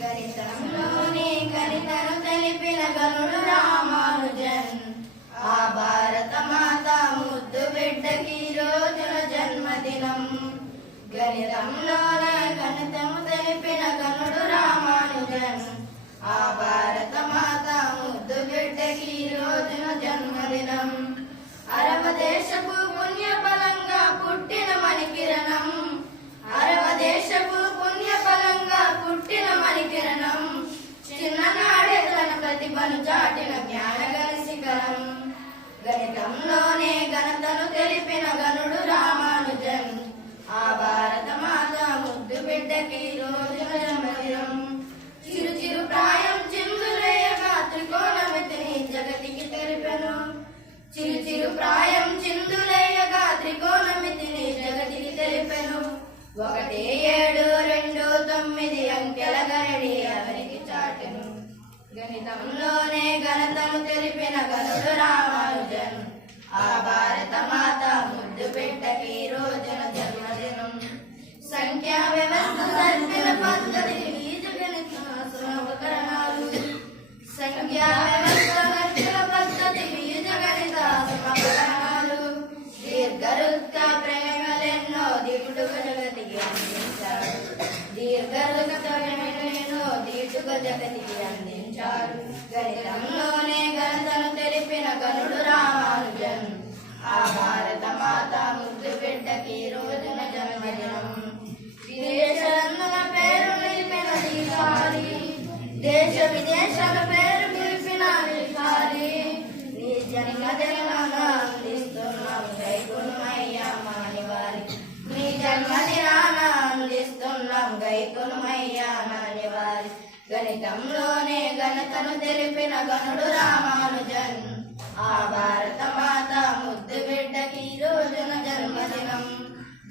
గణితంలోని గణితను తెలిపిన గణుడు రామానుజన్. ఆ భారత మాత ముద్దు బిడ్డకి రోజున జన్మదినం. గణితంలోనే గణితము తెలిపిన గణుడు రామానుజన్. ఆ భారత మాత ముద్దు బిడ్డకి రోజున జన్మదినం. అరవ దేశపు పుణ్య ఫలంగా పుట్టిన మణికిరణం. అరవ దేశపు పుణ్య ఫలంగా పుట్టిన మణికిరణం. చిన్ననాడే తన ప్రతిభను చాటిన జ్ఞానగణ శిఖరం. గణితంలోనే ఘనతను తెలిపిన గణుడు రామానుజన్. ఆ భారత మాత ముద్దు బిడ్డకి రోజున జన్మదినం. చిరు చిరు ప్రాయం చిందులేయగా త్రికోణమితిని జగతికి తెలిపెను. చిరు చిరు ప్రాయం చిందులేయగా త్రికోణమితిని జగతికి తెలిపెను. 1 7 2 9 అంకెల గరడి అవనికి చాటెను. గణితంలోనే ఘనతను తెలిపిన గణుడు రామానుజన్. ఆ భారత మాత ముద్దు బిడ్డకి రోజున జన్మదినం. సంఖ్యా వ్యవస్థ సర్కిల పద్ధతి బీజగణిత సమకరణాలు. సంఖ్యా వ్యవస్థ సర్కిల పద్ధతి బీజగణిత సమకరణాలు. దీర్ఘవృత్త ప్రమేయాలెన్నో దీటుక జగతికి అందించాడు. దీర్ఘవృత్త ప్రమేయాలెన్నో దీటుక జగతికి అందించాడు. గణితంలోనే ఘనతను తెలిపిన గణుడు రామానుజన్. ఆ భారత మాత ముద్దు బిడ్డకి రోజున జన్మదినం. విదేశాల పేరు నిలిపిన అధికారి. దేశ విదేశాల పేరు నిలిపిన అధికారి. నీ జన్మదినాన అందిస్తున్నాం గైకునుమయ్యా మానివారి. నీ జన్మదినాన అందిస్తున్నాం గైకునుమయ్యా మానివారి. గణితంలోనే ఘనతను తెలిపిన గణుడు రామానుజన్. ఆ భారత మాత ముద్దు బిడ్డకి రోజున జన్మదినం.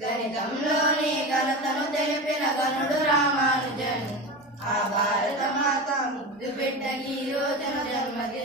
గణితంలోని ఘనతను తెలిపిన గణుడు రామానుజన్. ఆ భారత మాత ముద్దు బిడ్డకి రోజున జన్మదినం.